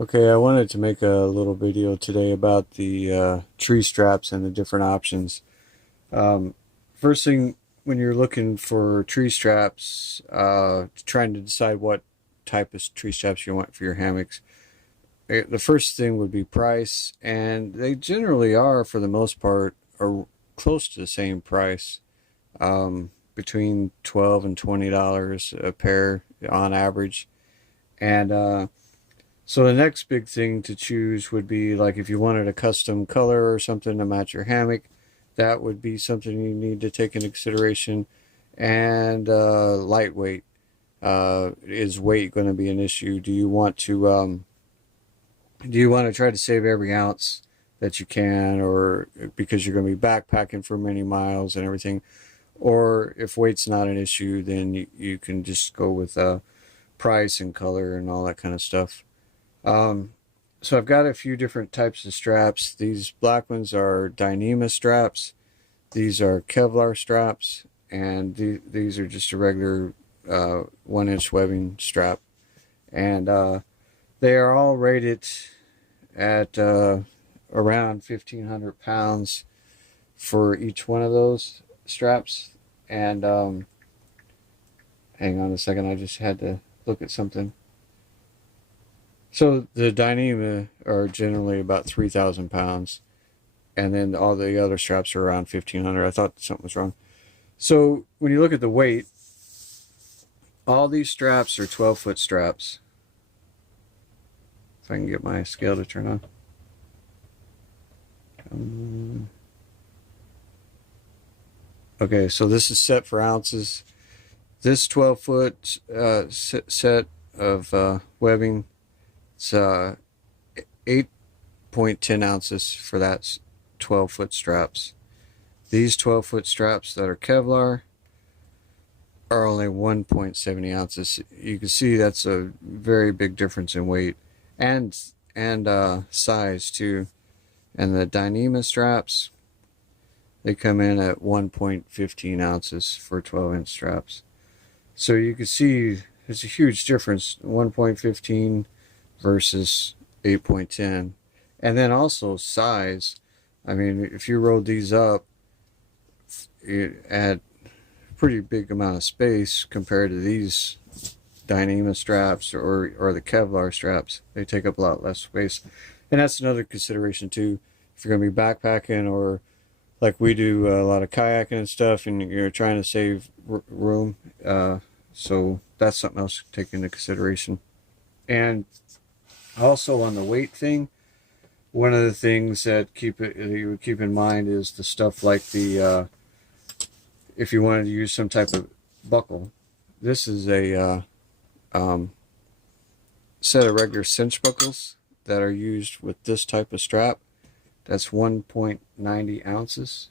Okay, I wanted to make a little video today about the tree straps and the different options. Um, First thing, when you're looking for tree straps, trying to decide what type of tree straps you want for your hammocks, the first thing would be price, and they generally are, for the most part, are close to the same price, between $12 and $20 a pair on average. And so the next big thing to choose would be like if you wanted a custom color or something to match your hammock, that would be something you need to take into consideration. And lightweight, is weight going to be an issue? Do you want to try to save every ounce that you can, or because you're going to be backpacking for many miles and everything? Or if weight's not an issue, then you can just go with price and color and all that kind of stuff. Um, so I've got a few different types of straps. These black ones are Dyneema straps. These are Kevlar straps, and these are just a regular 1 inch webbing strap. And they are all rated at around 1,500 pounds for each one of those straps. And hang on a second, I just had to look at something. So the Dyneema are generally about 3,000 pounds, and then all the other straps are around 1,500. I thought something was wrong. So when you look at the weight, all these straps are 12-foot straps. If I can get my scale to turn on. Okay, so this is set for ounces. This 12-foot set of webbing, it's 8.10 ounces for that 12-foot straps. These 12-foot straps that are Kevlar are only 1.70 ounces. You can see that's a very big difference in weight and size too. And the Dyneema straps, they come in at 1.15 ounces for 12-inch straps. So you can see there's a huge difference, 1.15 versus 8.10. And then also size. I mean, if you rolled these up, it had a pretty big amount of space compared to these Dyneema straps or the Kevlar straps. They take up a lot less space. And that's another consideration too. If you're going to be backpacking, or like we do a lot of kayaking and stuff, and you're trying to save room, so that's something else to take into consideration. And also on the weight thing, one of the things that you would keep in mind is the stuff like the if you wanted to use some type of buckle. This is a set of regular cinch buckles that are used with this type of strap. That's 1.90 ounces.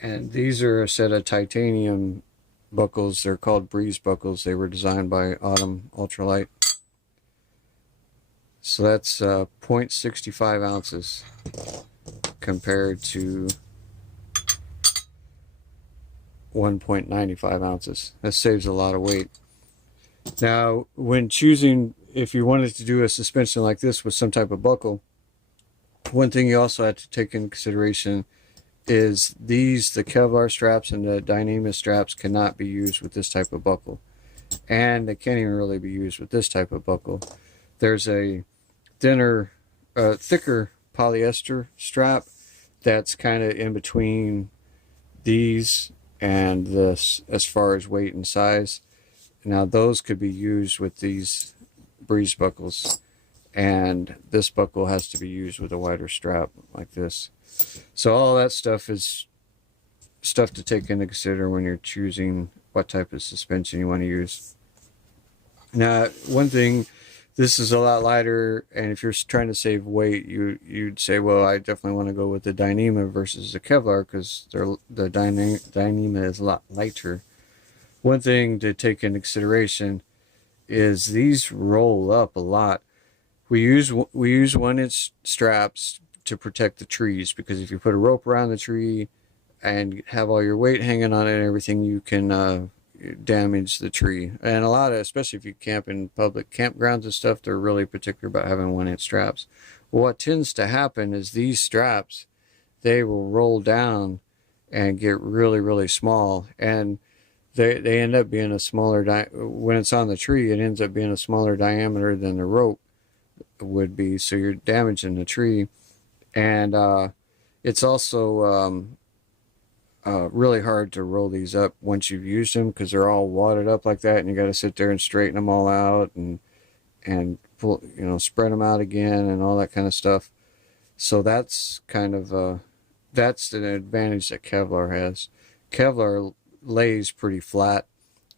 And these are a set of titanium buckles. They're called Breeze buckles. They were designed by Autumn Ultralight. So that's 0.65 ounces compared to 1.95 ounces. That saves a lot of weight. Now, when choosing, if you wanted to do a suspension like this with some type of buckle, one thing you also have to take into consideration is the Kevlar straps and the Dyneema straps cannot be used with this type of buckle. And they can't even really be used with this type of buckle. There's a thicker polyester strap that's kind of in between these and this as far as weight and size. Now those could be used with these Breeze buckles, and this buckle has to be used with a wider strap like this. So all that stuff is stuff to take into consider when you're choosing what type of suspension you want to use. Now, one thing, this is a lot lighter, and if you're trying to save weight, you'd say, well, I definitely want to go with the Dyneema versus the Kevlar because the Dyneema is a lot lighter. One thing to take into consideration is these roll up a lot. We use 1-inch straps to protect the trees, because if you put a rope around the tree and have all your weight hanging on it and everything, you can damage the tree. And a lot of, especially if you camp in public campgrounds and stuff, they're really particular about having 1-inch straps. Well, what tends to happen is these straps, they will roll down and get really, really small, and they end up being a smaller when it's on the tree, it ends up being a smaller diameter than the rope would be, so you're damaging the tree. And it's also really hard to roll these up once you've used them, because they're all wadded up like that, and you got to sit there and straighten them all out and pull, spread them out again and all that kind of stuff. So that's kind of that's an advantage that Kevlar has. Kevlar lays pretty flat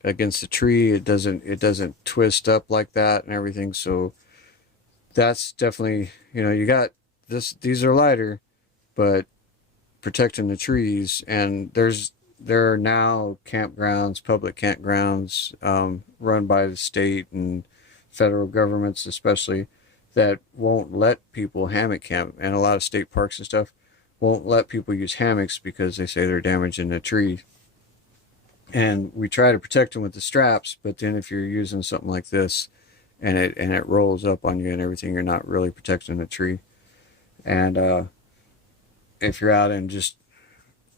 against the tree. It doesn't twist up like that and everything. So that's definitely, you got this. These are lighter, but protecting the trees. And there are now campgrounds, public campgrounds, run by the state and federal governments especially, that won't let people hammock camp, and a lot of state parks and stuff won't let people use hammocks because they say they're damaging the tree. And we try to protect them with the straps, but then if you're using something like this and it rolls up on you and everything, you're not really protecting the tree. And if you're out in just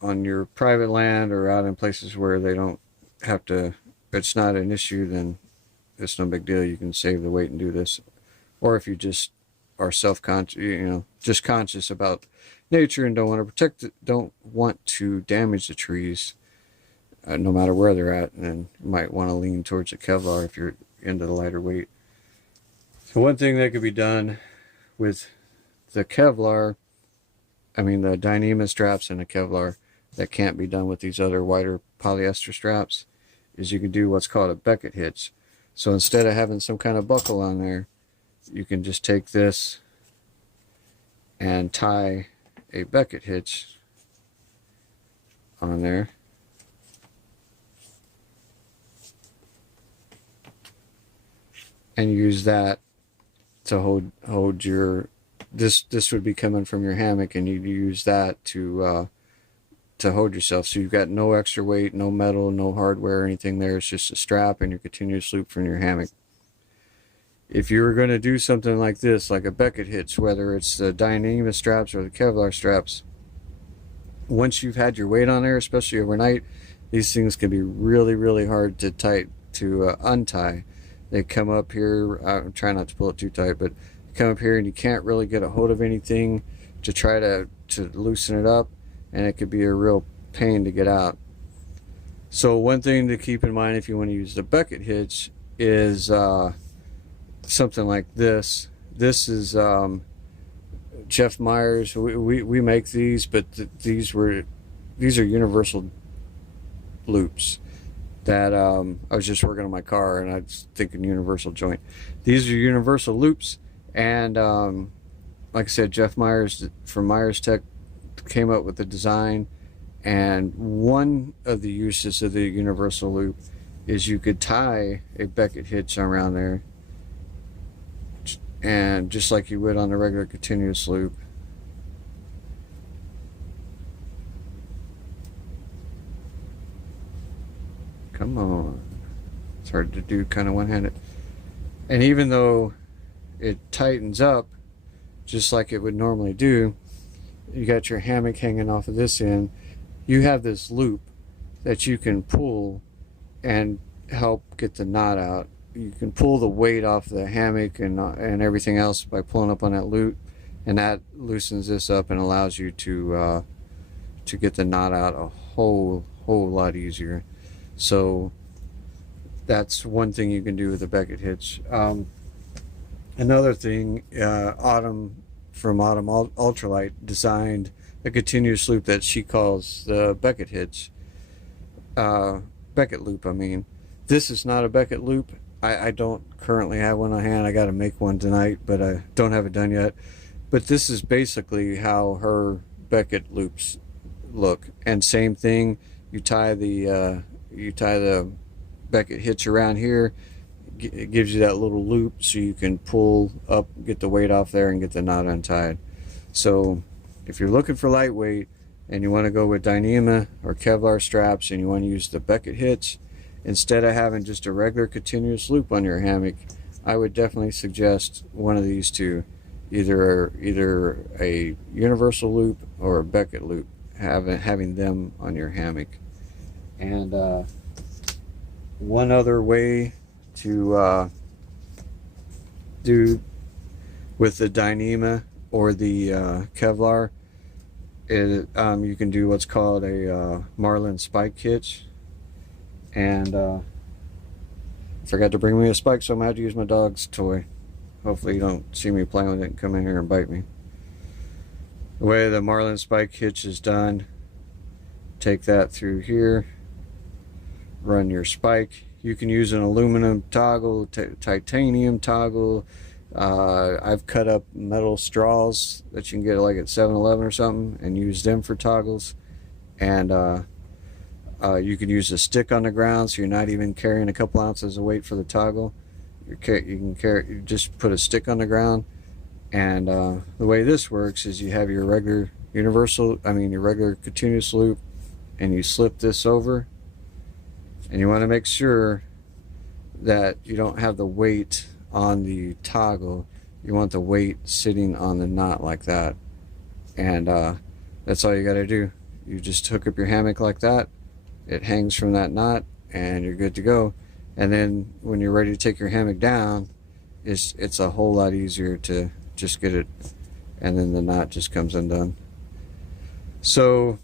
on your private land or out in places where they don't have to, it's not an issue, then it's no big deal. You can save the weight and do this. Or if you just are self-conscious, just conscious about nature and don't want to protect it, don't want to damage the trees, no matter where they're at, then you might want to lean towards the Kevlar if you're into the lighter weight. So one thing that could be done with the Kevlar, the Dyneema straps and the Kevlar, that can't be done with these other wider polyester straps, is you can do what's called a Beckett hitch. So instead of having some kind of buckle on there, you can just take this and tie a Beckett hitch on there. And use that to hold your, this would be coming from your hammock, and you use that to hold yourself. So you've got no extra weight, no metal, no hardware or anything there. It's just a strap and your continuous loop from your hammock. If you were going to do something like this, like a Beckett hitch, whether it's the Dyneema straps or the Kevlar straps, once you've had your weight on there, especially overnight, these things can be really, really hard to untie. They come up here, I'm trying not to pull it too tight, but come up here and you can't really get a hold of anything to try to loosen it up, and it could be a real pain to get out. So one thing to keep in mind if you want to use the Beckett hitch is something like this. This is Jeff Myers. We make these, but these are universal loops that I was just working on my car and I was thinking universal joint. These are universal loops, and like I said, Jeff Myers from Myers Tech came up with the design. And one of the uses of the universal loop is you could tie a Beckett hitch around there, and just like you would on a regular continuous loop. Come on. It's hard to do kind of one-handed. And even though it tightens up just like it would normally do, you got your hammock hanging off of this end, you have this loop that you can pull and help get the knot out. You can pull the weight off the hammock and everything else by pulling up on that loop, and that loosens this up and allows you to get the knot out a whole lot easier. So that's one thing you can do with the Beckett hitch. Another thing, Autumn from Autumn Ultralight designed a continuous loop that she calls the Beckett hitch. Beckett loop, I mean. This is not a Beckett loop. I don't currently have one on hand. I got to make one tonight, but I don't have it done yet. But this is basically how her Beckett loops look. And same thing, you tie the Beckett hitch around here. It gives you that little loop so you can pull up, get the weight off there, and get the knot untied. So if you're looking for lightweight and you want to go with Dyneema or Kevlar straps and you want to use the Beckett hitch, instead of having just a regular continuous loop on your hammock, I would definitely suggest one of these two, either a universal loop or a Beckett loop, having them on your hammock. And one other way to do with the Dyneema or the Kevlar is you can do what's called a Marlin spike hitch. And I forgot to bring me a spike, so I'm gonna have to use my dog's toy. Hopefully you don't see me playing with it and come in here and bite me. The way the Marlin spike hitch is done, take that through here, run your spike. You can use an aluminum toggle, titanium toggle. I've cut up metal straws that you can get like at 7-Eleven or something and use them for toggles. And you can use a stick on the ground, so you're not even carrying a couple ounces of weight for the toggle. You just put a stick on the ground. And the way this works is you have your regular your regular continuous loop, and you slip this over, and you want to make sure that you don't have the weight on the toggle. You want the weight sitting on the knot like that. And that's all you got to do. You just hook up your hammock like that. It hangs from that knot and you're good to go. And then when you're ready to take your hammock down, it's a whole lot easier to just get it, and then the knot just comes undone. So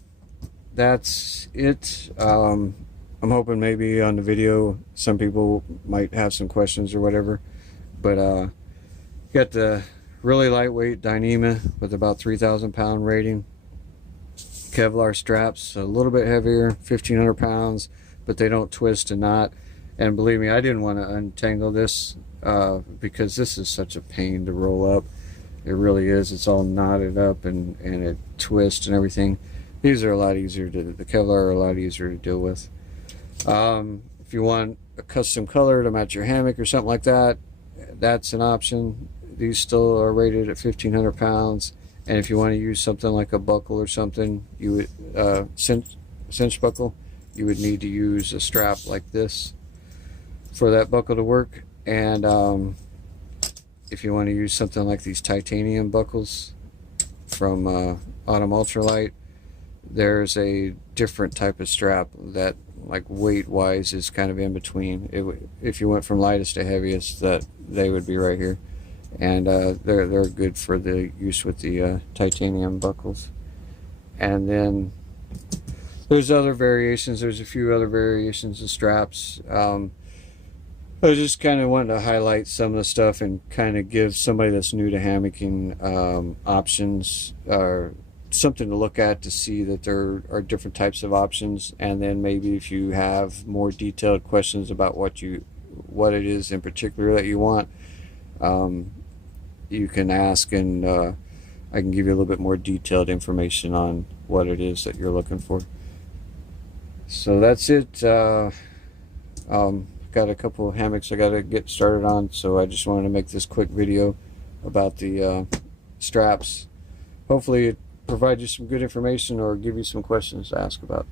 that's it. I'm hoping maybe on the video some people might have some questions or whatever, but got the really lightweight Dyneema with about 3,000 pound rating. Kevlar straps, a little bit heavier, 1,500 pounds, but they don't twist and knot. And believe me, I didn't want to untangle this because this is such a pain to roll up. It really is. It's all knotted up and it twists and everything. These are a lot easier the Kevlar are a lot easier to deal with. If you want a custom color to match your hammock or something like that, that's an option. These still are rated at 1,500 pounds. And if you want to use something like a buckle or something, you would cinch buckle, you would need to use a strap like this for that buckle to work. And if you want to use something like these titanium buckles from Autumn Ultralight, there's a different type of strap that, like, weight wise, is kind of in between. If you went from lightest to heaviest, that they would be right here. And they're good for the use with the titanium buckles. And then there's other variations. There's a few other variations of straps. I just kind of wanted to highlight some of the stuff and kind of give somebody that's new to hammocking options, or something to look at to see that there are different types of options. And then maybe if you have more detailed questions about what it is in particular that you want, you can ask, and I can give you a little bit more detailed information on what it is that you're looking for. So that's it. Got a couple of hammocks I got to get started on, so I just wanted to make this quick video about the straps. Hopefully it provides you some good information or give you some questions to ask about.